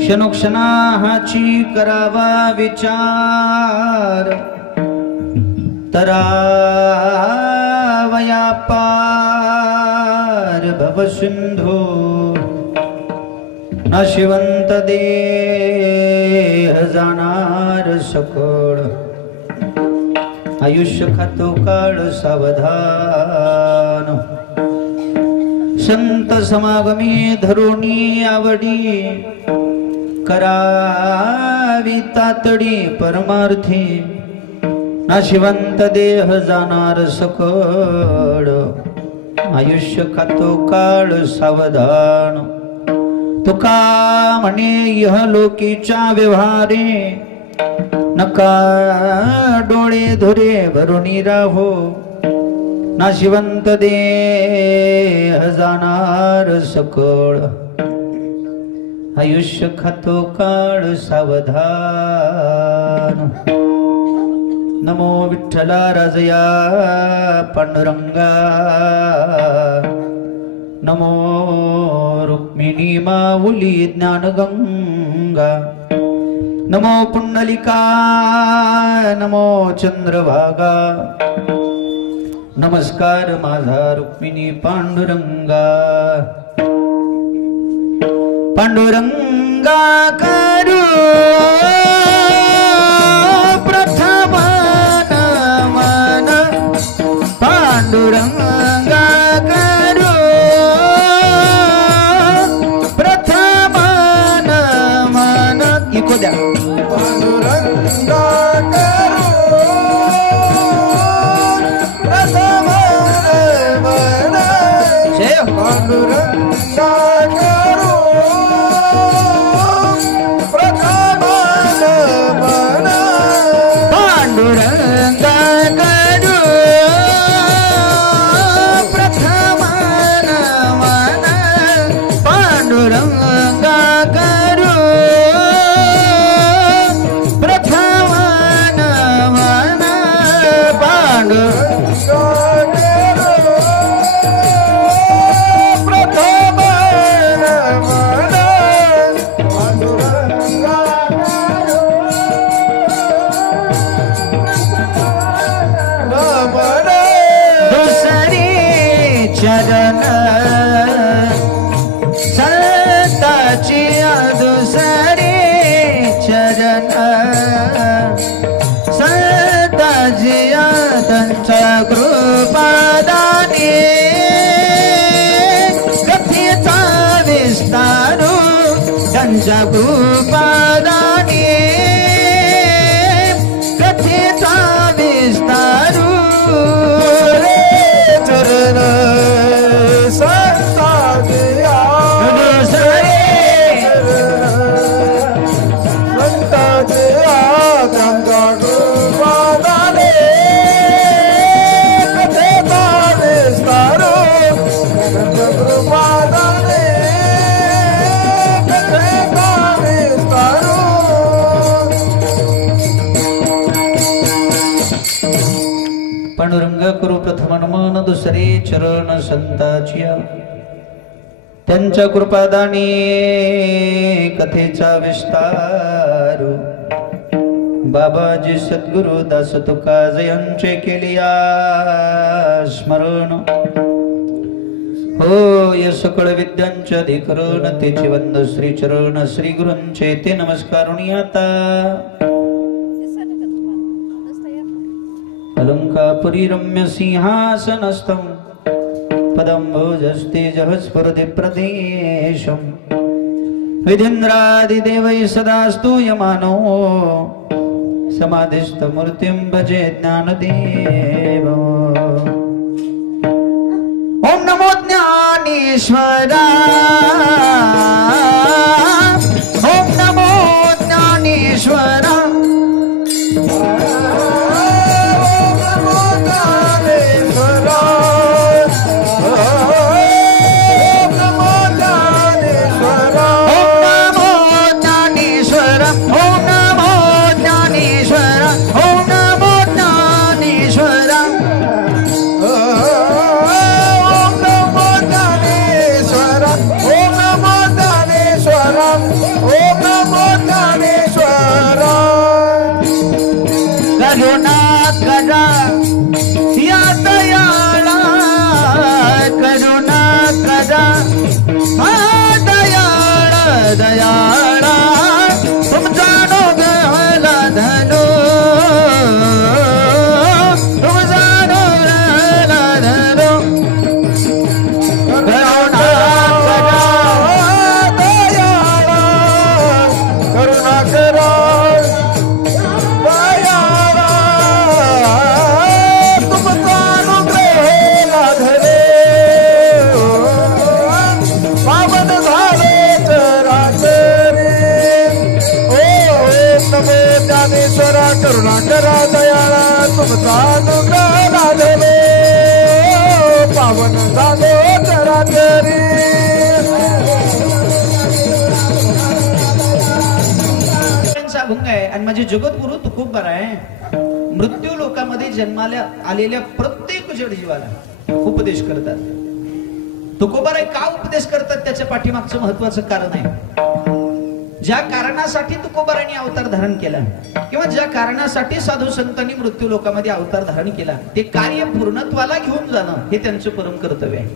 क्षणोक्षणाची करावा विचार तरावया पार भवसिंधू नाशिवंत देह जाणार सकळ आयुष्य खातो काळ सावधान संत समागमी धरुणी आवडी करावी तातडी परमार्थी नाशिवंत देह जाणार सकळ आयुष्य खातो काळ सावधान तुका म्हणे इहलोकीच्या व्यवहारे नका डोळे धुरे भरुनी राहो नाशिवंत देह जाणार सकळ आयुष्य खातो काळ सावधान नमो विठ्ठला राजया पांडुरंगा नमो रुक्मिणी माऊली ज्ञानगंगा नमो पुंडलिका नमो चंद्रभागा नमस्कार माझा रुक्मिणी पांडुरंगा पांडुरंगा करू प्रथम नमन पांडुरंगा करू प्रथम नमन इको द्या पांडुरंगा करू प्रथम नमन जय पांडुरंगा करू प्रथम नमन पांडुरंगा करू प्रथम नमन पांडुरंगा करू प्रथम नमन पांडुरंगा चरण संताची दुसरे चरण संताची त्यांच्या कृपादाने कथेचा विस्तारू त्यांच्या कृपादाने कथेचा विस्तारू चरण पांडुरंग करू प्रथम नमन दुसरे चरण संताचिया त्यांच्या कृपादानी कथेचा विस्तार बाबाजी सद्गुरु दास तुकाज यांचे केलिया स्मरण हो या सकळ विद्यांचे अधिकरण तेचे वंद श्री चरण श्री गुरूंचे ते नमस्कारुणी आता अलंकापुरी रम्य सिंहासनस्थं पदंभोजस्ते जहस्फुरति प्रदेशं विधीन्द्रादिदेवैः सदा स्तूयमानो समाधिस्थमूर्तिं भजे ज्ञानदेवम् ओम नमो ज्ञानेश्वराय ओम नमो ज्ञानेश्वराय ईश्वरा करुणा करा दयाळा तुमचा अनुग्रह लाभले पावन झालो चराचरी अभंग आहे आणि माझे जगद्गुरु तुकोबाराय आहे मृत्यू लोकामध्ये जन्माला आलेल्या प्रत्येक जडजीवाला उपदेश करतात. तुकोबाराय का उपदेश करतात त्याच्या पाठीमागचं महत्वाचं कारण आहे. ज्या कारणासाठी तुकोबारायांनी अवतार धारण केला किंवा ज्या कारणासाठी साधू संतांनी मृत्यू लोकामध्ये अवतार धारण केला ते कार्य पूर्णत्वाला घेऊन जाणं हे त्यांचं परम कर्तव्य आहे.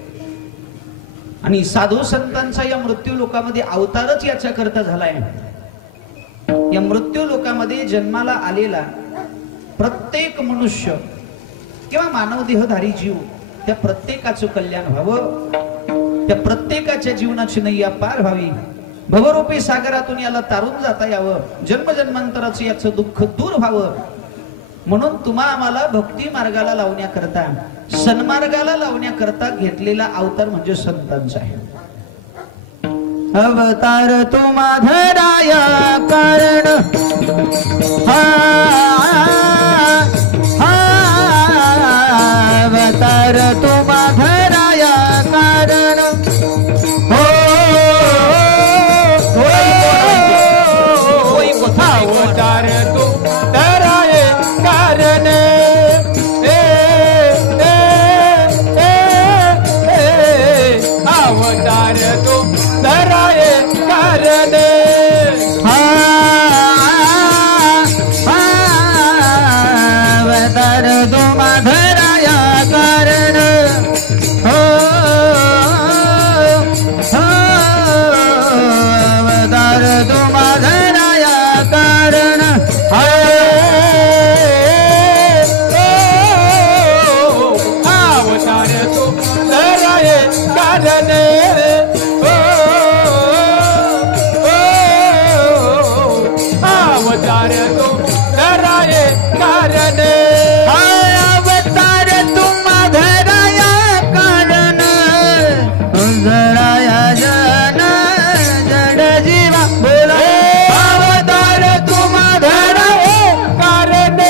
आणि साधू संतांचा या मृत्यू लोकामध्ये अवतारच याच्या करता झालाय. या मृत्यू लोकामध्ये जन्माला आलेला प्रत्येक मनुष्य किंवा मानव देहधारी जीव त्या प्रत्येकाचं कल्याण व्हावं, त्या प्रत्येकाच्या जीवनाची नैया पार व्हावी, भवरूपी सागरातून याला तारून जाता यावं, जन्मजन्मांतराचं याचं दुःख दूर व्हावं म्हणून तुम्हा आम्हाला भक्ती मार्गाला लावण्याकरता सन्मार्गाला लावण्याकरता घेतलेला अवतार म्हणजे संतांचा आहे. अवतार तुम्हा धराया कारण अवतार तुम्हा धराया कारण हो अवतार तू धराये कारण अवतार तू धराये कारण अवतार तुम्हा धराया कारण हो अवतार तुम्हा धराया कारण अवतार तू धराये कारण अवतार तू धराये कारण अवतार तुम्हा धराया कारण धराया जन जड जीवा बोला अवतार तुम्हा धराये कारण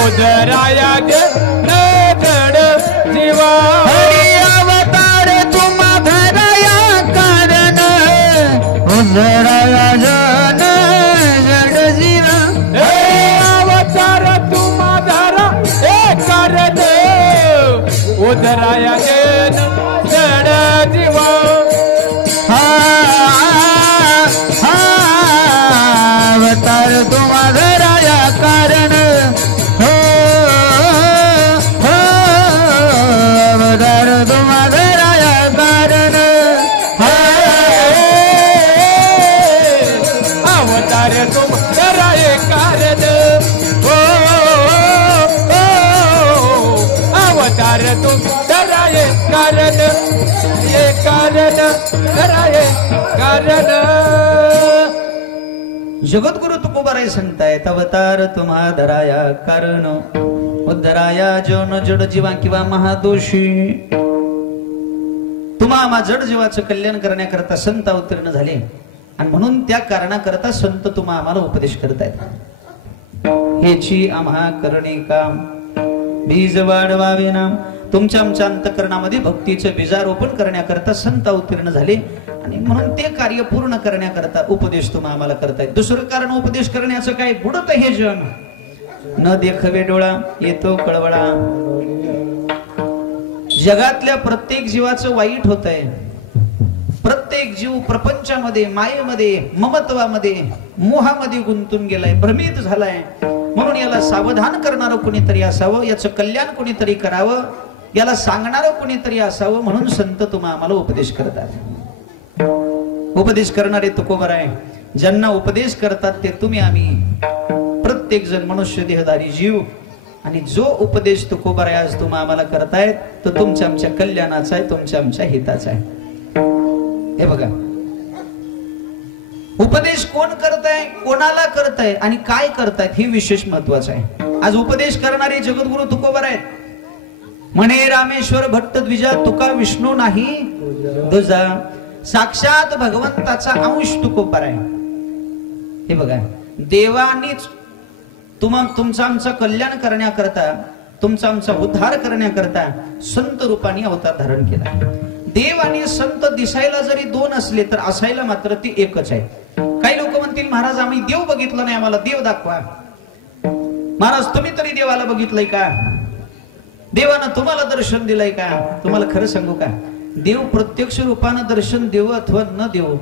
उधराया जन जड जीवा अवतार तुम्हा धराया कारण धराया जन जड जीवा अवतार तुम्हा धरा कारण उधराया जन जड जीवा अवतार तुम्हा धराया कारण हो अवतार तुम्हा धराया कारण अवतार तुम धराये कारण अवतार तुम धराये कारण ये कारण धराये कारण जगद्गुरु तुकोबाराय सांगतायत अवतार तुम्हा धराया कारण उद्धराया जन जड जीवा किंवा महादोषी तुम्हा जड जीवाचं कल्याण करण्याकरता संत अवतीर्ण झाले आणि म्हणून त्या कारणाकरता संत तुम्हा आम्हाला उपदेश करतायत. हेची आम्हा करणे काम बीज वाढवावे नाम तुमच्या आमच्या अंतःकरणामध्ये भक्तीचं बीजारोपण करण्याकरता संत अवतीर्ण झाले आणि म्हणून ते कार्य पूर्ण करण्याकरता उपदेश तुम्हा आम्हाला करतायत. दुसरं कारण उपदेश करण्याचं काय बुडत हे जन न देखवे डोळा येतो कळवळा. जगातल्या प्रत्येक जीवाचं वाईट होत आहे. प्रत्येक जीव प्रपंचामध्ये मायेमध्ये ममत्वामध्ये मोहामध्ये गुंतून गेलाय, भ्रमित झालाय. म्हणून याला सावधान करणारं कोणीतरी असावं, याचं कल्याण कोणीतरी करावं, याला सांगणारं कोणीतरी असावं म्हणून संत तुम्हा आम्हाला उपदेश करतात. उपदेश करणारे तुकोबाराय ज्यांना उपदेश करतात ते तुम्ही आम्ही प्रत्येक जण मनुष्य देहधारी जीव. आणि जो उपदेश तुकोबाराय आज तुम्हा आम्हाला करतायत तो तुमच्या आमच्या कल्याणाचा आहे, तुमच्या आमच्या हिताचा आहे. हे बघा उपदेश कोण करताय, कोणाला करताय आणि काय करतायत हे विशेष महत्वाचं आहे. आज उपदेश करणारे जगद्गुरु तुकोबाराय म्हणे रामेश्वर भट्ट द्विजा तुका विष्णू नाही दुजा. साक्षात भगवंताचा अंश तुकोबाराय. हे बघा देवानीच तुमचं आमचं कल्याण करण्याकरता, तुमचा आमचा उद्धार करण्याकरता संत रूपाने अवतार धारण केला. देव आणि संत दिसायला जरी दोन असले तर असायला मात्र ती एकच आहे. काही लोक म्हणतील महाराज आम्ही देव बघितलं नाही, आम्हाला देव दाखवा. महाराज तुम्ही तरी देवाला बघितलंय का? देवानं तुम्हाला दर्शन दिलंय का? तुम्हाला खरं सांगू का, देव प्रत्यक्ष रूपानं दर्शन देव अथवा न देव,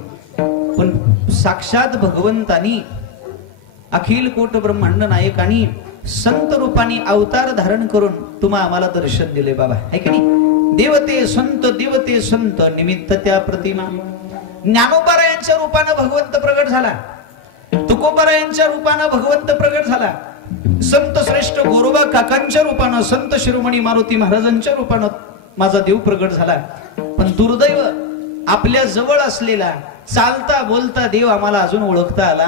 पण साक्षात भगवंतानी अखिल कोट ब्रह्मांड नायकानी संत रूपाने अवतार धारण करून तुम्हा आम्हाला दर्शन दिले बाबा, आहे की नाही? देवते संत निमित्त त्या प्रतिमा. ज्ञानोबारायांच्या रूपानं भगवंत प्रगट झाला, तुकोबारायांच्या रूपानं भगवंत प्रगट झाला, संत श्रेष्ठ गोरोबा काकांच्या रूपानं, संत शिरोमणी मारुती महाराजांच्या रूपानं माझा देव प्रगट झाला. पण दुर्दैव आपल्या जवळ असलेला चालता बोलता देव आम्हाला अजून ओळखता आला.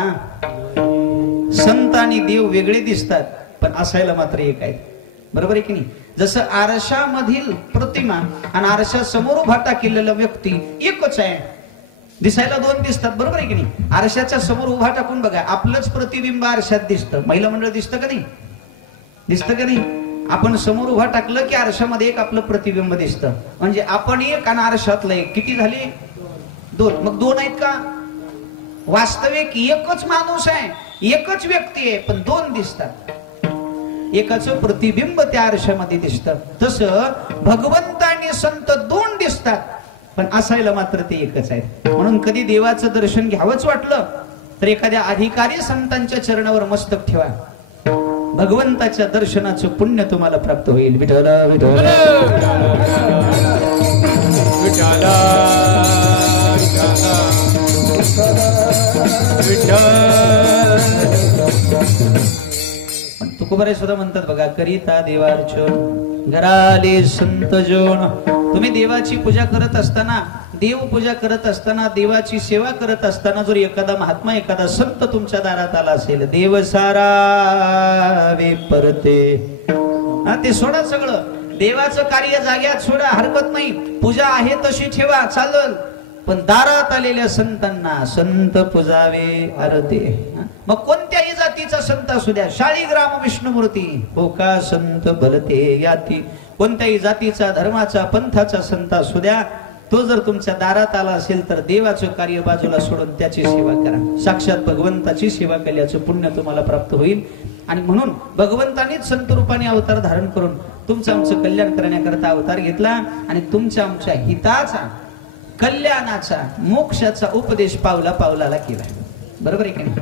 संत आणि देव वेगळे दिसतात पण असायला मात्र एक आहे. बरोबर आहे की नाही? जसं आरशामधील प्रतिमा आणि आरशा समोर उभा टाकलेला व्यक्ती एकच आहे, दिसायला दोन दिसतात. बरोबर आहे की नाही? आरशाच्या समोर उभा टाकून बघा, आपलंच प्रतिबिंब आरशात दिसतं. महिला मंडळ दिसतं का नाही? दिसतं का नाही? आपण समोर उभा टाकलं की आरशामध्ये एक आपलं प्रतिबिंब दिसतं. म्हणजे आपण एक आणि आरशातलं एक, किती झाले? दोन. मग दोन आहेत का? वास्तविक एकच माणूस आहे, एकच व्यक्ती आहे, पण दोन दिसतात. एकाचं प्रतिबिंब त्या आरशामध्ये दिसतं. तसं भगवंत आणि संत दोन दिसतात पण असायला मात्र ते एकच आहेत. म्हणून कधी देवाचं दर्शन घ्यावंच वाटलं तर एखाद्या अधिकारी संतांच्या चरणावर मस्तक ठेवा, भगवंताच्या दर्शनाचं पुण्य तुम्हाला प्राप्त होईल. विठ्ठल विठ्ठल तुकोबारे सुद्धा म्हणतात बघा, करिता देवार्चन घराले संत जन. तुम्ही देवाची पूजा करत असताना, देव पूजा करत असताना, देवाची सेवा करत असताना जर एखादा महात्मा, एखादा संत तुमच्या दारात आला असेल, देव सारा वे परते, ते सोडा सगळं. देवाचं कार्य जाग्यात सोडा, हरकत नाही. पूजा आहे तशी ठेवा, चालल. पण दारात आलेल्या संतांना संत पुजावे अरते. मग कोणत्याही जातीचा संत असू द्या, शाळीग्राम विष्णुमूर्ती हो का संत भलते याती. कोणत्याही जातीचा, धर्माचा, पंथाचा संत असू द्या, तो जर तुमच्या दारात आला असेल तर देवाचं कार्य बाजूला सोडून त्याची सेवा करा. साक्षात भगवंताची सेवा केल्याचं पुण्य तुम्हाला प्राप्त होईल. आणि म्हणून भगवंतानीच संत रूपाने अवतार धारण करून तुमचं आमचं कल्याण करण्याकरता अवतार घेतला आणि तुमच्या आमच्या हिताचा, कल्याणाचा, मोक्षाचा उपदेश पावला पावलाला केला. बरोबर आहे की नाही?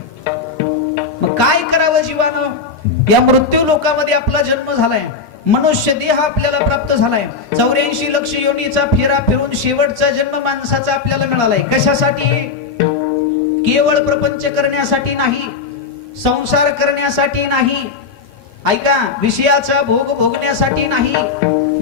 मग काय करावं जीवानं? या मृत्यू लोकामध्ये आपला जन्म झालाय, मनुष्य देह आपल्याला प्राप्त झालाय, 84 लक्ष योनीचा फेरा फिरून शेवटचा जन्म माणसाचा आपल्याला मिळालाय. कशासाठी? केवळ प्रपंच करण्यासाठी नाही, संसार करण्यासाठी नाही, ऐका, विषयाचा भोग भोगण्यासाठी नाही,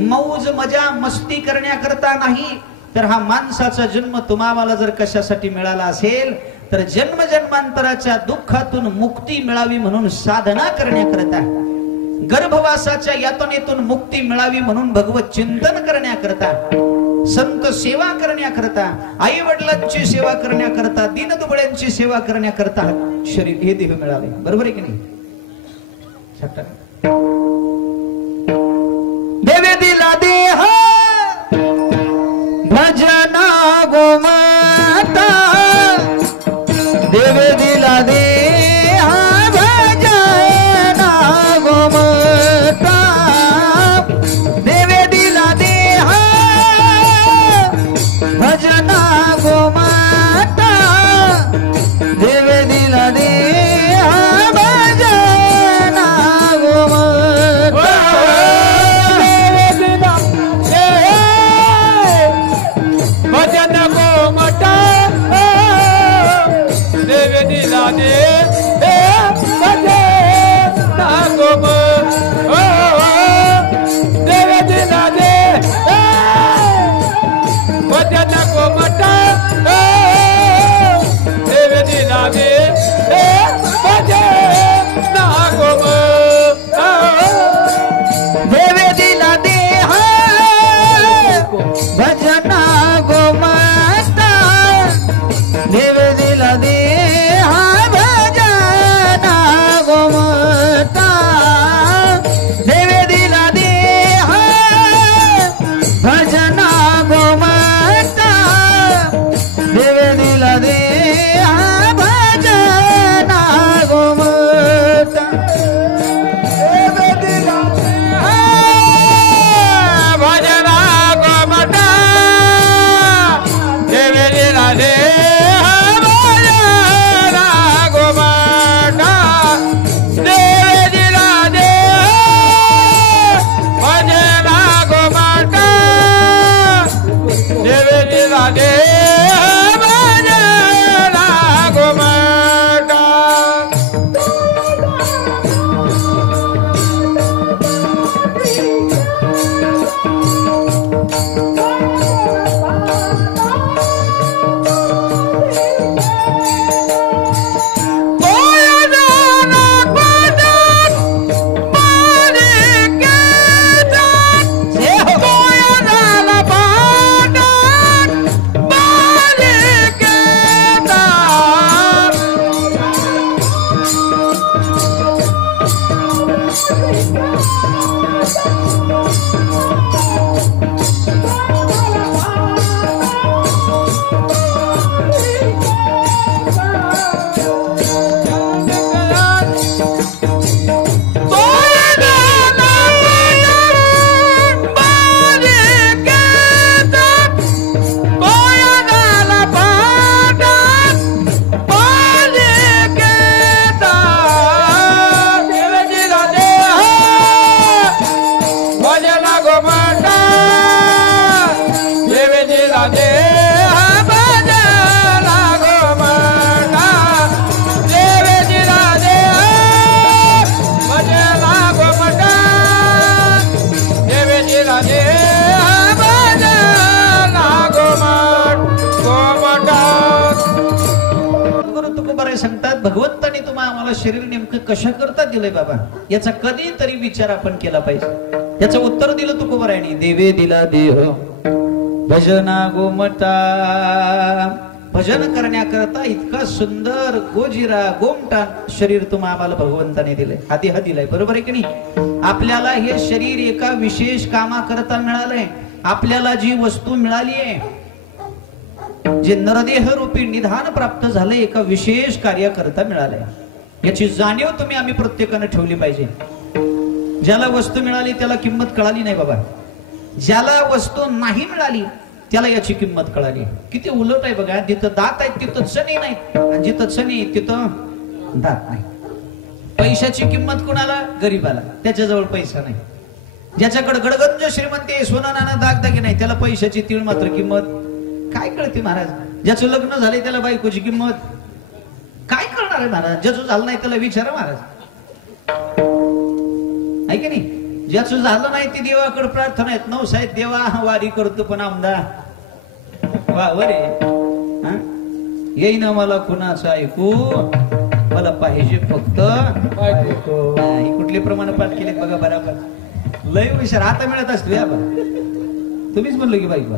मौज मजा मस्ती करण्याकरता नाही, तर हा माणसाचा जन्म तुम्हाला जर कशासाठी मिळाला असेल तर जन्म जन्मांतराच्या दुःखातून मुक्ती मिळावी म्हणून साधना करण्याकरता, गर्भवासाच्या यातनेतून मुक्ती मिळावी म्हणून भगवत चिंतन करण्याकरता, संत सेवा करण्याकरता, आई वडिलांची सेवा करण्याकरता, दीनदुबळ्यांची सेवा करण्याकरता शरीर हे देह मिळाले. बरोबर आहे की नाही? देवे दिला देह भजना गोमाता, देवे दिला देह भजना गोमाता, देवे दिला देह भजना गोमाता, देवे दिला देह भजना गोमाता. आम्हाला शरीर नेमकं कशा करता दिलंय बाबा, याचा कधीतरी विचार आपण केला पाहिजे. त्याचं उत्तर दिलं तुकोबरायांनी, देवे दिला देह भजना गोमटा. भजन करण्याकरता इतका सुंदर गोजिरा गोमटा शरीर तुम्हा आम्हाला भगवंताने दिलंय, हा देह दिलाय. बरोबर आहे की नाही? आपल्याला हे शरीर एका विशेष कामाकरता मिळालंय. आपल्याला जी वस्तू मिळाली आहे, जे नरदेह रूपी निधान प्राप्त झालंय, एका विशेष कार्याकरता मिळालंय. याची जाणीव तुम्ही आम्ही प्रत्येकाने ठेवली पाहिजे. ज्याला वस्तू मिळाली त्याला किंमत कळाली नाही बाबा. ज्याला वस्तू नाही मिळाली त्याला याची किंमत कळाली. किती उलट आहे बघा. जिथं दात आहेत तिथं चणे नाहीत, आणि जिथं चणे तिथं दात नाही. पैशाची किंमत कुणाला? गरीबाला. त्याच्याजवळ पैसा नाही. ज्याच्याकडे गडगंज श्रीमंती, सोना नाना दागदागी नाही, त्याला पैशाची तीळ मात्र किंमत काय कळते महाराज. ज्याचं लग्न झालंय त्याला बायकोची किंमत काय कळणार आहे महाराज. ज्याचं झालं नाही त्याला विचारा महाराज, आहे की नाही? ज्याचं झालं नाही ते देवाकडे प्रार्थना आहेत. नवसाहेब देवा वारी करतो पण आमदार वा वरे येईन मला कुणाचं ऐकू, मला पाहिजे फक्त बायको. कुठले प्रमाण पाठ केले बघा बरोबर. लय विचार आता मिळत असतो या बा. तुम्हीच म्हणलो की बायको.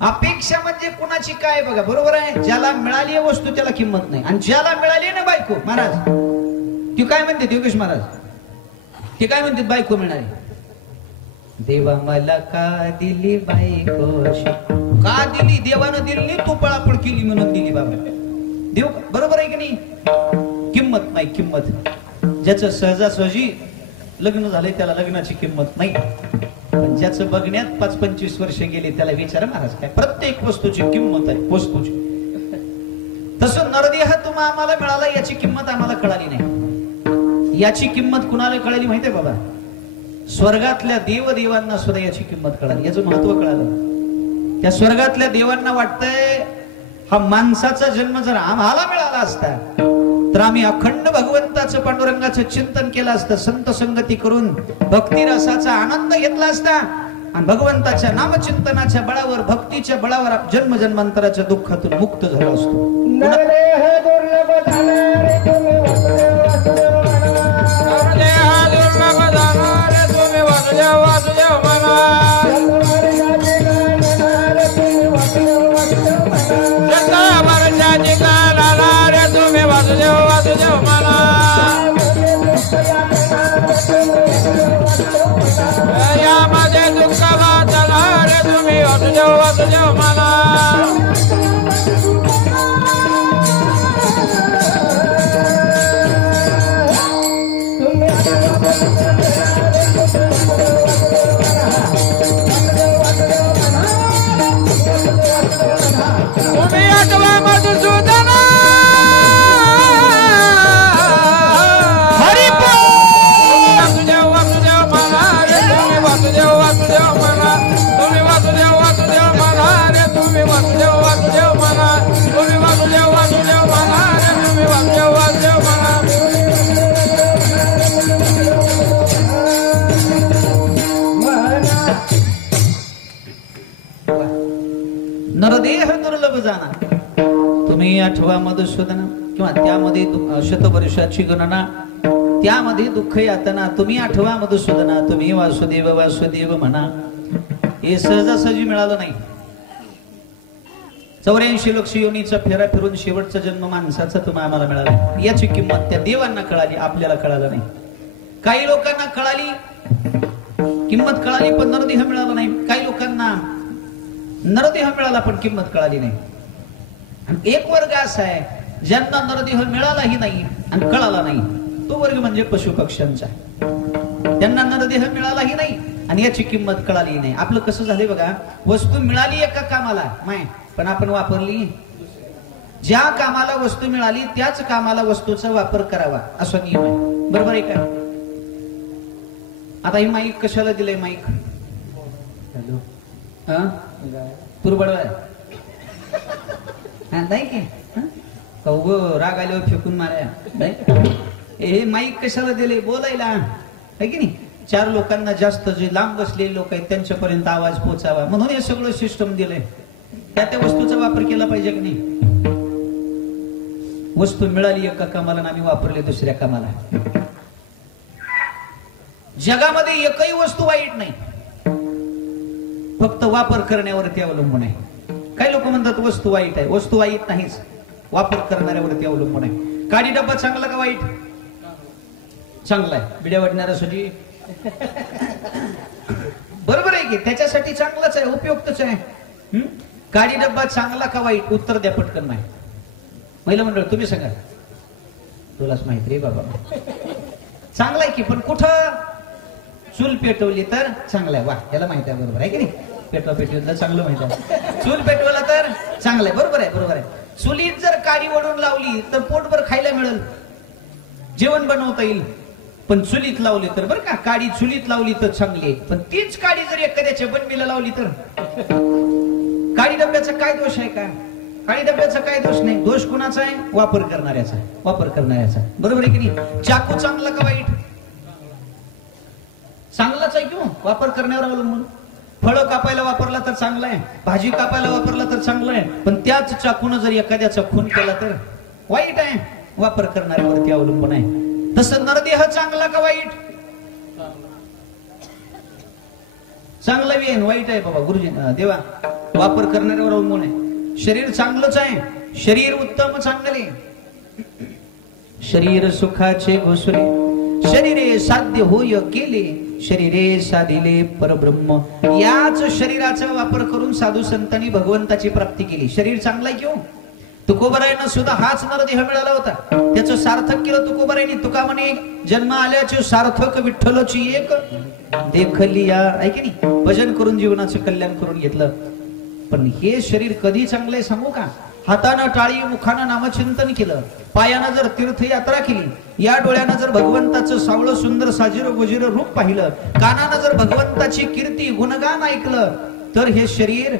अपेक्षा म्हणजे कुणाची काय बघा. बरोबर आहे? ज्याला मिळाली वस्तू त्याला किंमत नाही, आणि ज्याला मिळाली ना बायको महाराज, ती काय म्हणते योगेश महाराज, ती काय म्हणते बायको मिळाली. देवा मला का दिली बायको, का दिली? देवानं दिली नाही, तू पळापळ केली म्हणून दिली बाबा. देव बरोबर आहे की नाही? किंमत नाही. किंमत ज्याचं सहजासहजी लग्न झालंय त्याला लग्नाची किंमत नाही, पण ज्याचं बघण्यात 5-25 वर्ष गेले त्याला विचारा महाराज काय. प्रत्येक वस्तूची किंमत आहे वस्तूची. तसं नरदेह तुम्हा आम्हाला मिळाला, याची किंमत आम्हाला कळाली नाही. याची किंमत कुणाला कळाली माहितीये बाबा? स्वर्गातल्या देवांना सुद्धा याची किंमत कळाली, याचं महत्व कळालं. त्या स्वर्गातल्या देवांना वाटतंय हा माणसाचा जन्म जर आम्हाला मिळाला असता तर आम्ही अखंड भगवंताचं पांडुरंगाचं चिंतन केलं असतं, संत संगती करून भक्तिरसाचा आनंद घेतला असता, आणि भगवंताच्या नामचिंतनाच्या बळावर, भक्तीच्या बळावर जन्मजन्मांतराच्या दुःखातून मुक्त झालो असतो. नरदेह दुर्लभ जाणा. तुम्ही आठवा मधुसूदन, किंवा त्यामध्ये शतवर्षाची गणना, त्यामध्ये दुःख यातना. तुम्ही आठवा मधुसूदना, तुम्ही वासुदेव वासुदेव म्हणा. हे सहजासहजी मिळालं नाही. 84 लक्ष योनीचा फेरा फिरून शेवटचा जन्म माणसाचा तुम्हाला आम्हाला मिळाला. याची किंमत त्या देवांना कळाली, आपल्याला कळालं नाही. काही लोकांना कळाली, किंमत कळाली, पण नरदेह मिळाला नाही. काही लोकांना नरदेह मिळाला पण किंमत कळाली नाही. आणि एक वर्ग असा आहे ज्यांना नरदेह मिळालाही नाही आणि कळाला नाही. तो वर्ग म्हणजे पशु पक्ष्यांचा. त्यांना नरदेह मिळालाही नाही आणि याची किंमत कळाली नाही. आपलं कसं झालंय बघा, वस्तू मिळाली एका कामाला माय, पण आपण वापरली. ज्या कामाला वस्तू मिळाली त्याच कामाला वस्तूचा वापर करावा असा नियम आहे. बरोबर आहे का? आता ही माईक कशाला दिलंय? माईक तुरबडवाय नाही की राग आल्यावर फेकून माराया. हे माईक कशाला दिले? बोलायला, आहे की नाही? 4 लोकांना जास्त जे लांब बसलेले लोक आहेत त्यांच्यापर्यंत आवाज पोचावा म्हणून हे सगळं सिस्टम दिलंय. त्या वस्तूचा वापर केला पाहिजे की नाही? वस्तू मिळाली एका कामाला आणि आम्ही वापरली दुसऱ्या कामाला. जगामध्ये एकही वस्तू वाईट नाही, फक्त वापर करण्यावरती अवलंबून आहे. काही लोक म्हणतात वस्तू वाईट आहे. वस्तू वाईट नाहीच, वापर करणाऱ्यावरती अवलंबून आहे. काडी डब्बा चांगला का वाईट? चांगला आहे. बिड्या वाटणाऱ्यासाठी बरोबर आहे की त्याच्यासाठी चांगलाच आहे, उपयुक्तच आहे. काडी डब्बा चांगला का वाईट? उत्तर द्या पटकन. नाही महिला मंडळ तुम्ही सांगा. तुलाच माहिती रे बाबा. चांगला आहे की, पण कुठं? चूल पेटवली तर चांगलं आहे. वा, याला माहिती आहे. बरोबर आहे की नाही? पेटवा पेटवलं चांगलं माहिती आहे. चूल पेटवला तर चांगलं आहे. बरोबर आहे, बरोबर आहे. चुलीत जर काडी वडून लावली तर पोटभर खायला मिळेल, जेवण बनवता येईल. पण चुलीत लावली तर बरं का, काडी चुलीत लावली तर चांगली आहे. पण तीच काडी जर एखाद्याच्या बनवीला लावली तर काडी डब्याचा काय दोष आहे का? काडी डब्याचा काय दोष नाही. दोष कुणाचा आहे? वापर करणाऱ्याचा. वापर करणाऱ्याचा. बरोबर आहे की नाही? चाकू चांगला का वाईट? चांगलाच आहे किंवा वापर करण्यावर अवलंबून. फळं कापायला वापरला तर चांगला आहे, भाजी कापायला वापरला तर चांगलं आहे. पण त्याच चाकून जर एखाद्याचा खून केला तर वाईट आहे. वापर करणाऱ्यावरती अवलंबून आहे. तसं नरदेह चांगला का वाईट? चांगला बी आहे, वाईट आहे बाबा. गुरुजी देवा वापर करणाऱ्यावर अवलंबून आहे. शरीर चांगलंच आहे, शरीर उत्तम चांगले. शरीर सुखाचे घोसले, शरीरे साध्य होय केले, शरीरे साधिले परब्रह्म. याच शरीराचा वापर करून साधू संतांनी भगवंताची प्राप्ती केली. शरीर चांगला आहे किंवा तुकोबरायांना सुद्धा हाच नरदेह मिळाला होता. त्याचं सार्थक केलं तुकोबरायांनी. तुका म्हणे जन्म आल्याचे सार्थक विठ्ठलची एक देखलिया. आहे की नाही? भजन करून जीवनाचं कल्याण करून घेतलं. पण हे शरीर कधी चांगलंय सांगू का? हातानं टाळी, मुखानं नामचिंतन केलं, पायानं जर तीर्थयात्रा केली, या डोळ्यानं जर भगवंताचं सावळं सुंदर साजिर गुजिर रूप पाहिलं, कानानं जर भगवंताची कीर्ती गुणगान ऐकलं, तर हे शरीर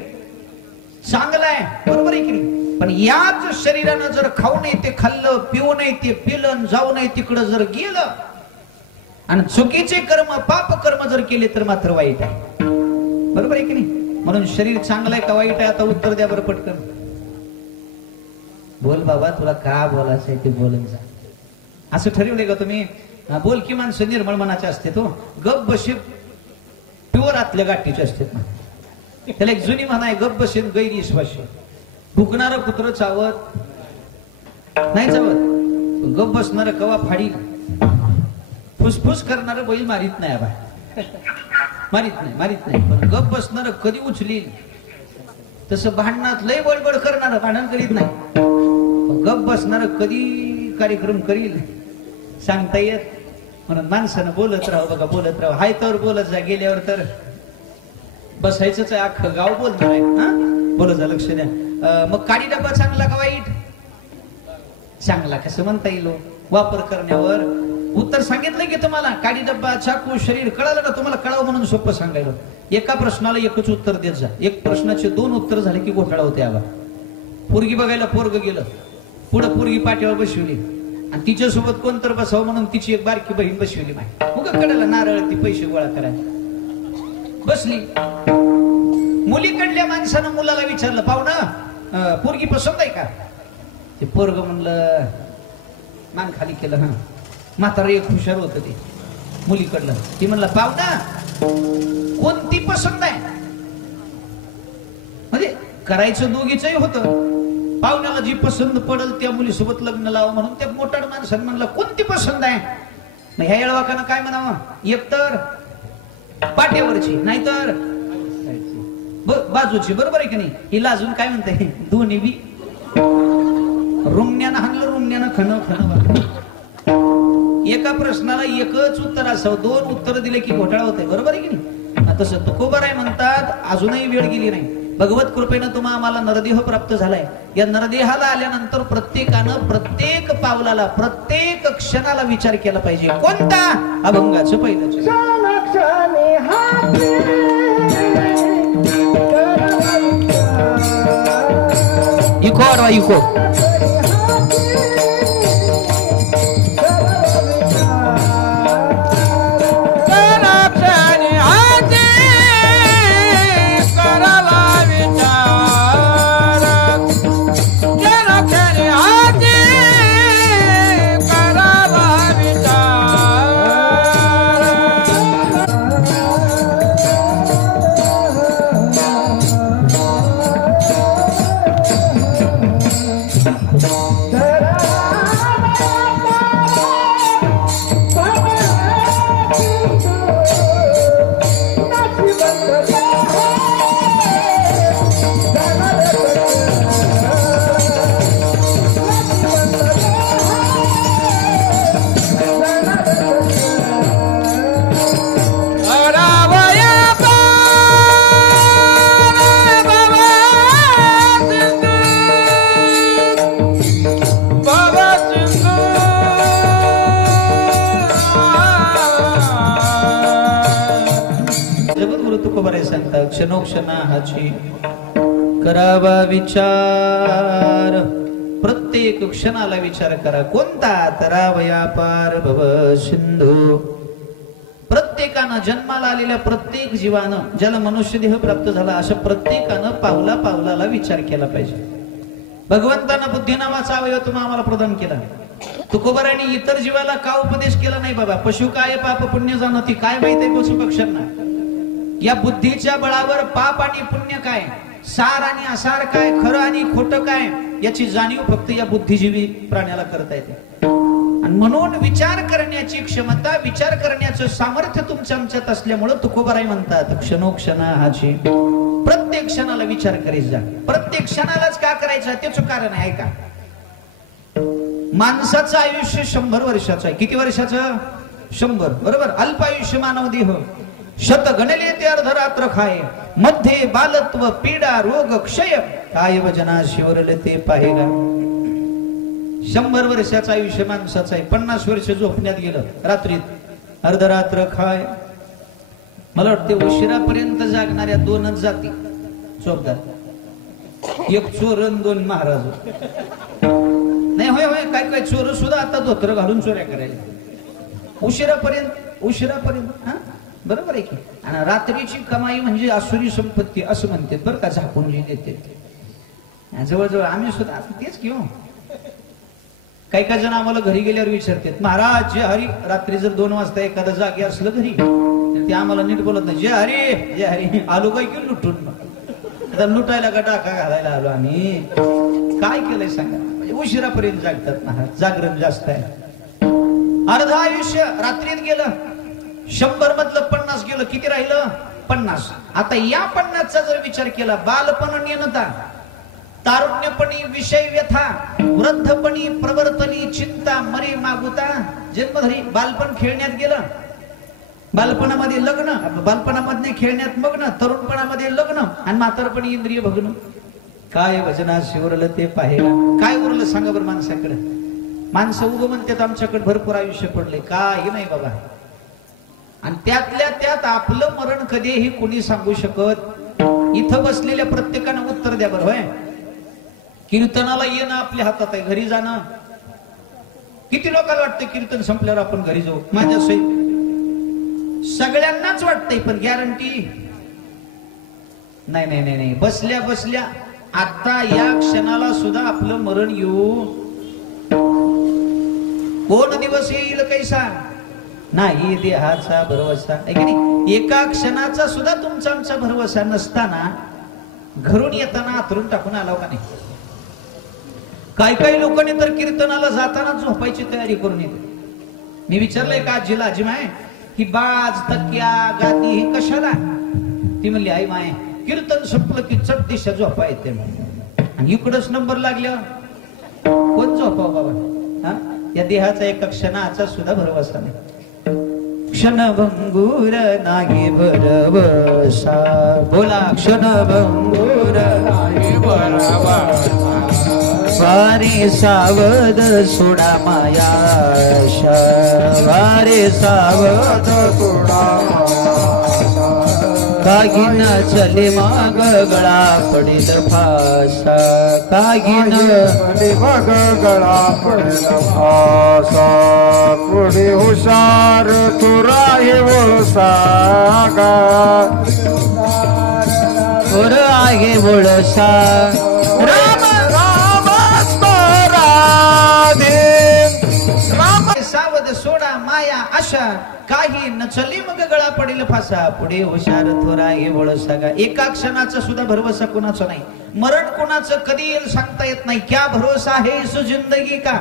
चांगलं आहे. बरोबर आहे की नाही? पण याच शरीरानं जर खाऊ नये ते खाल्लं, पिऊ नये ते पिलं, जाऊ नये तिकडं जर गेलं आणि चुकीचे कर्म पाप कर्म जर केले तर मात्र वाईट आहे. बरोबर आहे की नाही? म्हणून शरीर चांगलं आहे का वाईट आहे? आता उत्तर द्या बरं पटकन. बोल बाबा, तुला का बोलायचं आहे ते बोलून जा. असं ठरवलंय का तुम्ही? बोल की माणसं निर्मळ मनाचे असते. तो गप बशी प्युअर आतल्या गाठीचे असते. त्याला एक जुनी म्हणा आहे, गप बसेन गैरी श्वासे. फुकणारं कुत्र चावत नाही चावत, गप बसणार कवा फाडी, फुसफुस करणार बैल मारित नाही. मारित नाही. पण गप बसणार कधी उचलील. तसं भांडणात लय बडबड करणार भांडण करीत नाही. गप बसणार कधी कार्यक्रम करील सांगता येत. म्हणून माणसानं बोलत राहा बघा, बोलत राहा. हाय तर बोलत जा, गेल्यावर तर बसायचंच आहे. अख्खं गाव बोलणार आहे. बोलत जा, लक्ष द्या. मग काडी डब्बा चांगला का वाईट? चांगला कसं म्हणता येईल? वापर करण्यावर. उत्तर सांगितलं की तुम्हाला. काडी डब्बा, चाकू, शरीर कळालं ना तुम्हाला? कळावं म्हणून सोपं सांगायला. एका प्रश्नाला एकच उत्तर देत जा. एक प्रश्नाचे दोन उत्तर झाले की घोटाळा होते. आवा पोरगी बघायला पोरग गेलं, पुढं पोरगी पाठीवर बसवली आणि तिच्यासोबत कोण तर बसावं म्हणून तिची एक बारकी बहीण बसवली. उगा कडेला नारळ ती पैसे गोळा करायला बसली. मुलीकडल्या माणसानं मुलाला विचारलं, पाहुणा पोरगी पसंत आहे का? ते पोरग म्हणलं, मान खाली केलं. म्हातारं एक हुशार होतं ते मुलीकडलं. ती म्हणलं, पाहुणा कोणती पसंत आहे? म्हणजे करायचं दोघीचंही होतं. पाहुण्याला जी पसंत पडल त्या मुलीसोबत लग्न लावा म्हणून त्या मोठाड माणसानं म्हणलं, कोणती पसंत आहे? मग ह्या येळवाकानं काय म्हणावं? एकतर पाट्यावरची, नाहीतर बाजूची. बरोबर आहे की नाही? हिला अजून काय म्हणते? दोन्ही बी. रुमण्यानं हाणलं, रुमण्यानं खण खण. एका प्रश्नाला एकच उत्तर असावं, दोन उत्तर दिले की घोटाळा होते. बरोबर आहे की नाही? तसं तुकोबाराय म्हणतात, अजूनही वेळ गेली नाही. भगवत कृपेनं तुम्हा आम्हाला नरदेह प्राप्त झालाय. या नरदेहाला आल्यानंतर प्रत्येकानं प्रत्येक पावलाला, प्रत्येक क्षणाला विचार केला पाहिजे. कोणता? अभंगाचं पहिलं. Eco अडवा eco. तुकोबाराय सांगता क्षणोक्षणाची करावा विचार, प्रत्येक क्षणाला विचार करा. कोणता? तरावया पार भव सिंधू. प्रत्येकानं जन्माला आलेल्या प्रत्येक जीवानं, ज्याला मनुष्य देह प्राप्त झाला, अशा प्रत्येकानं पावला पावलाला विचार केला पाहिजे. भगवंतानं बुद्धी नावाचा अवयव तुम्हाला आम्हाला प्रदान केला. तुकोबारायने इतर जीवाला का उपदेश केला नाही बाबा? पशु काय पाप पुण्य जाणती, काय माहित आहे पशु पक्ष्यांना? या बुद्धीच्या बळावर पाप आणि पुण्य काय, सार आणि असार काय, खरं आणि खोटं काय, याची जाणीव फक्त या बुद्धिजीवी प्राण्याला करता येते. आणि म्हणून विचार करण्याची क्षमता, विचार करण्याचं सामर्थ्य तुमच्या आमच्यात असल्यामुळं तुकोबाराय म्हणतात क्षणोक्षणाची, प्रत्येक क्षणाला विचार करीत जा. प्रत्येक क्षणालाच का करायचं त्याचं कारण आहे का? माणसाचं आयुष्य 100 वर्षाचं आहे. किती वर्षाचं? 100. बरोबर. अल्पायुष्य मानव देह शत गणले ते अर्धरात्र खाय, मध्ये बालत्व पीडा रोग क्षय, काय वजना शिवरले ते पाहिला. 100 वर्षाचं आयुष्य माणसाचं आहे. 50 वर्ष झोपण्यात गेलं, रात्रीत अर्धरात्र खाय. मला वाटते उशिरापर्यंत जागणाऱ्या 2च जाती झोपतात, एक चोर आणि 2 महाराज. नाही होय होय, काय काय चोर सुद्धा आता धोतर घालून चोऱ्या करायला उशिरापर्यंत. हा बरोबर आहे की. आणि रात्रीची कमाई म्हणजे आसुरी संपत्ती असं म्हणतात बरं का, झाकून देते. जवळजवळ आम्ही सुद्धा तेच घेऊ. काही काही जण आम्हाला घरी गेल्यावर विचारतात, महाराज जय हरी. रात्री जर 2 वाजता एखादा जागे असलं घरी, ते आम्हाला नीट बोलत नाही. जय हरी जय हरी. आलो काय की लुटून, आता लुटायला का टाका घालायला आलो आम्ही? काय केलंय सांगा? म्हणजे उशिरापर्यंत जागतात महाराज, जागरण जास्त आहे. अर्ध आयुष्य रात्रीत गेलं, 100 मधलं 50 गेलं, किती राहिलं? 50. आता या 50चा जर विचार केला, बालपण नेनता, तारुण्यपणी विषय व्यथा, वृद्धपणी प्रवर्तनी चिंता, मरे मागुता, जन्मधरी बालपण खेळण्यात गेलं, बालपणामध्ये लग्न, बालपणामध्ये खेळण्यात मग्न, तरुणपणामध्ये लग्न, आणि म्हातारपणी इंद्रिय भग्न. काय वजना शिवरलं ते पाहिला. काय उरलं सांगा बरं माणसाकडे? माणसं उगं म्हणतात आमच्याकडे भरपूर आयुष्य पडले. काही नाही बाबा. आणि त्यातल्या त्यात आपलं मरण कधीही कोणी सांगू शकत? इथं बसलेल्या प्रत्येकानं उत्तर द्या बरं. होय, कीर्तनाला येणं आपल्या हातात आहे, घरी जाणं. किती लोकांना वाटतं कीर्तन संपल्यावर आपण घरी जाऊ? माझ्या सगळ्यांनाच वाटतंय, पण गॅरंटी नाही. नाही नाही नाही, बसल्या बसल्या आता या क्षणाला सुद्धा आपलं मरण येऊ, कोण दिवस येईल काही सांग नाही. देहाचा भरवसा आहे की नाही? एका क्षणाचा सुद्धा तुमचा आमचा भरवसा नसताना घरून येताना आतरून टाकून आला का नाही? काही लोकांनी तर कीर्तनाला जाताना झोपायची तयारी करून येते. मी विचारलंय का आजीला, आजी माय ही बाज तक्या गादी ही कशाला? ती म्हणली आई माय कीर्तन संपलं की चट दिशा झोपा येते. आणि इकडच नंबर लागल्या कोण झोपाव बाबा? हा, या देहाचा एका क्षणाचा सुद्धा भरवसा नाही. क्षणभंगूर नाही भरवसा, बोला क्षणभंगूर नाही भरवसा. वारे सावध सोडा मायाशा, वारे सावध सोडा कागीन चले माग गळा पडेल फासा, कागीन चले माग गळा पडेल फासा. पुढे हुशार तुरा हे वळसागा, तुर आहे वळसा. राम राम स्मरादे, राम सावध सोडा माया आशा, काही न चली मग गळा पडेल फासा. पुढे हुशार थोरा हे वळसागा. एका क्षणाचा सुद्धा भरवसा कोणाचा नाही. मरण कोणाचं कधी येईल सांगता येत नाही. क्या भरोसा है इस जिंदगी का,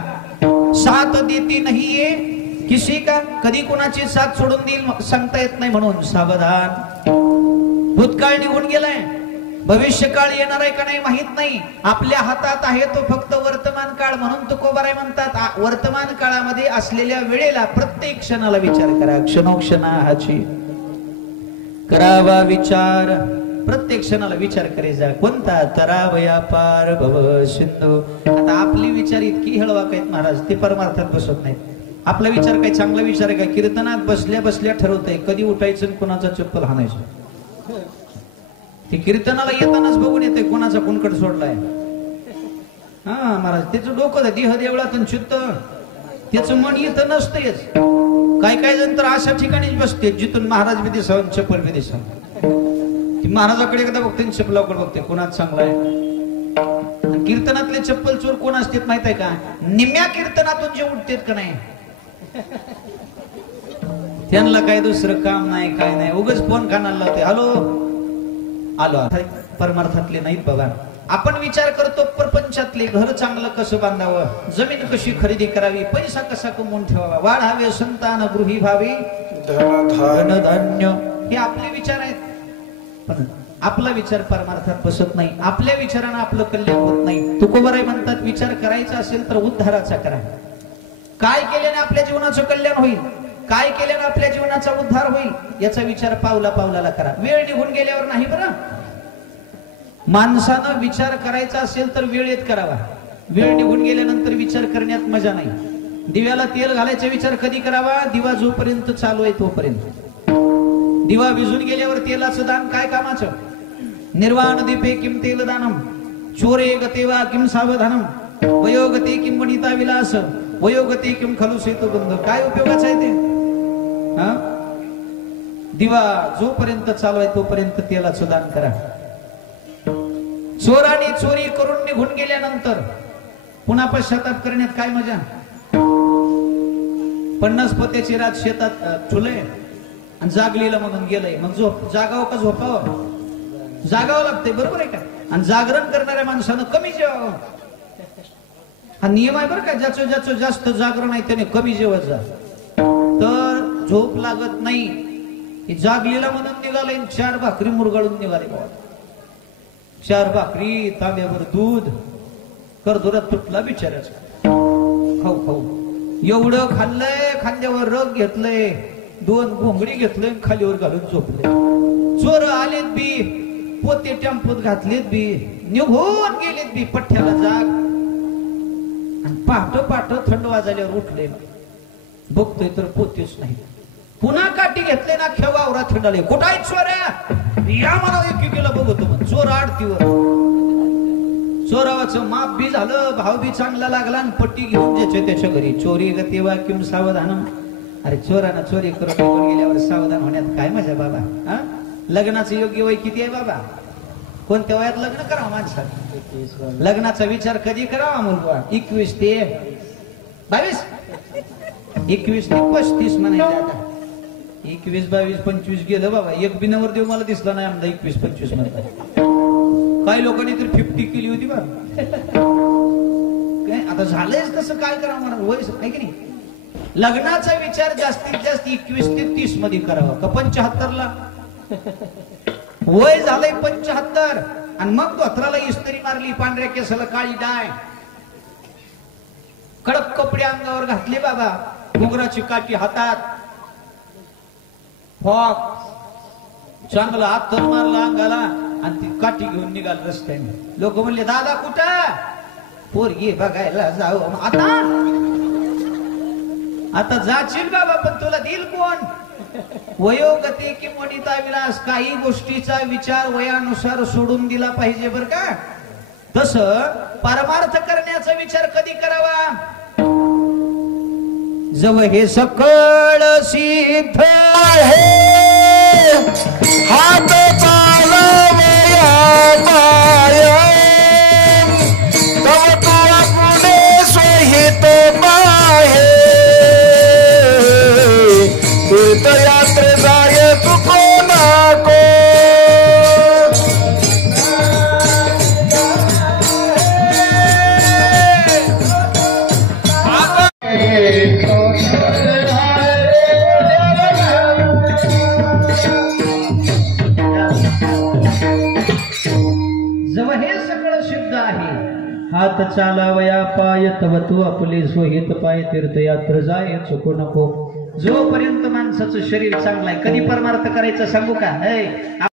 साथ देती नहीं ये किसी का. कधी कोणाची साथ सोडून देईल सांगता येत नाही. म्हणून सावधान. भूतकाळ निघून गेलाय, भविष्य काळ येणार आहे का नाही माहित नाही. आपल्या हातात आहे तो फक्त वर्तमान काळ. म्हणून तुकोबाराय म्हणतात वर्तमान काळामध्ये असलेल्या वेळेला प्रत्येक क्षणाला विचार करा. क्षणोक्षणाची करावा विचार, प्रत्येक क्षणाला विचार करायचा. कोणता? तरावया पार भव सिंधू. आता आपली विचार इतकी हळवा आहेत महाराज, ते परमार्थात बसत नाहीत. आपला विचार काय चांगला विचार आहे का? कीर्तनात बसल्या बसल्या ठरवतंय कधी उठायचं कोणाचा चप्पल हाणायचं. ते कीर्तनाला येतानाच बघून येते कोणाचा कुणकड सोडलाय. हा महाराज त्याचं डोकं देह देवळातून चित्त त्याचं मन इथं नसतेच. काय काय जण तर अशा ठिकाणीच बसते जिथून महाराज बी दिसावं चप्पल बी दिसावं. ती महाराजाकडे एकदा बघते चप्पलाकडे बघते कोणाच चांगला आहे. कीर्तनातले चप्पल चोर कोण असतात माहित आहे का? निम्या कीर्तनातून जे उठतात का नाही त्यांना काय दुसरं काम नाही काय नाही उगाच फोन कानाला लावते. हॅलो आलो. परमार्थातले नाहीत बाबा. आपण विचार करतो प्रपंचातले घर चांगलं कसं बांधावं, जमीन कशी खरेदी करावी, पैसा कसा कमवून ठेवावा, वाढावे संतान गृही भावी धनधान्य, हे आपले विचार आहेत. पण आपला विचार परमार्थात बसत नाही. आपल्या विचारानं आपलं कल्याण होत नाही. तुकोबाराय म्हणतात विचार करायचा असेल तर उद्धाराचा करा. काय केल्याने आपल्या जीवनाचं कल्याण होईल, काय केल्याने आपल्या जीवनाचा उद्धार होईल याचा विचार पावला पावलाला करा. वेळ निघून गेल्यावर नाही. बरं माणसानं विचार करायचा असेल तर वेळेत करावा. वेळ निघून गेल्यानंतर विचार करण्यात मजा नाही. दिव्याला तेल घालायचा विचार कधी करावा? दिवा जोपर्यंत चालू आहे तोपर्यंत. दिवा विझून गेल्यावर तेलाचं दान काय कामाचं? निर्वाण दीपे किम तेल दानम चोरे गतेवा किम सावधानम वयोगते किम वनिता विलास वयोगते किम खलु सेतु बंध. काय उपयोगाचं आहे ते? हा दिवा जोपर्यंत चालू आहे तोपर्यंत तेलाचं दान करा. चोराने चोरी करून निघून गेल्यानंतर पुन्हा पश्चाताप करण्यात काय मजा? 50 पोत्याची रात शेतात ठुले आणि जागलीला म्हणून गेलंय. मग जागावं का झोपावं? जागावं लागतंय. बरोबर आहे का? आणि जागरण करणाऱ्या माणसानं कमी जेवावं. हा नियम आहे बरं का. ज्याचं ज्याचं जास्त जागरण आहे त्याने कमी जेवत जा तर झोप लागत नाही. जागलीला म्हणून निघाले 4 भाकरी मुरगाळून निघाले बाबा. 4 भाकरी तांब्यावर दूध करदुरात तुटला बिचाराचा. खाऊ खाऊ एवढं खाल्लंय. खांद्यावर रग घेतलंय, 2 घोंगडी घेतलंय, खालीवर घालून झोपले. चोर आलेत बी, पोते टेम्पोत घातलेत बी, निघून गेलेत बी पठ्ठ्याला जाग. आणि पहाट थंड वाजल्यावर उठले. बघतोय तर पोतेच नाही. पुन्हा काठी घेतले ना खेवावरा थंडाले. कुठं आहे चोऱ्या? या मला एकीला बघतो मग. चोर आडतीवर. चोरावाचं माप बी झालं, भाव बी चांगला लागला आणि पट्टी घेऊन ज्याच्या त्याच्या घरी. चोरी गतेवा किम सावधानम. अरे चोरानं चोरी करून गेल्यावर सावधान होण्यात काय मजा बाबा? हा लग्नाचं योग्य वय किती आहे बाबा? कोणत्या वयात लग्न करावं माणसाने? लग्नाचा विचार कधी करावा मुलगा? 21 ते 22, 21 ते 35 म्हणायचं. आता 21, 22, 25 गेलं बाबा. एक बिनावर देव मला दिसला नाही आमदा 21, 25 मध्ये. काही लोकांनी तर 50 केली होती बा. काय आता झालंयच तसं काय करावं म्हणा? वय आहे की नाही? लग्नाचा विचार जास्तीत जास्त 21 ते 30 मध्ये करावा का 75 ला? वय झालंय 75 आणि मग धोत्राला इस्त्री मारली, पांढऱ्या केसाला काळी डाय, कडक कपडे अंगावर घातले बाबा, घुंगराची काठी हातात, फॉक चांगला हात मारला अंगाला आणि ती काठी घेऊन निघाल रस्त्याने. लोक म्हणले दादा कुठं? पोरगी बघायला जाऊ. आता जाशील बाबा पण तुला देईल कोण? वयोगती किंवा वनिता विलास. काही गोष्टीचा विचार वयानुसार सोडून दिला पाहिजे बर का. तस परमार्थ करण्याचा विचार कधी करावा? जव हे सकळ सिद्ध आहे हात चालवया पाय तव तुला पुढे सोहित पाहे तीर्थयात्रे जाय तुको नाको. हात चालावया पाय तव तू आपले स्वहित पाय तीर्थयात्र जाय चुकू नको. जोपर्यंत माणसाचं शरीर चांगलं आहे कधी परमार्थ करायचं सांगू का?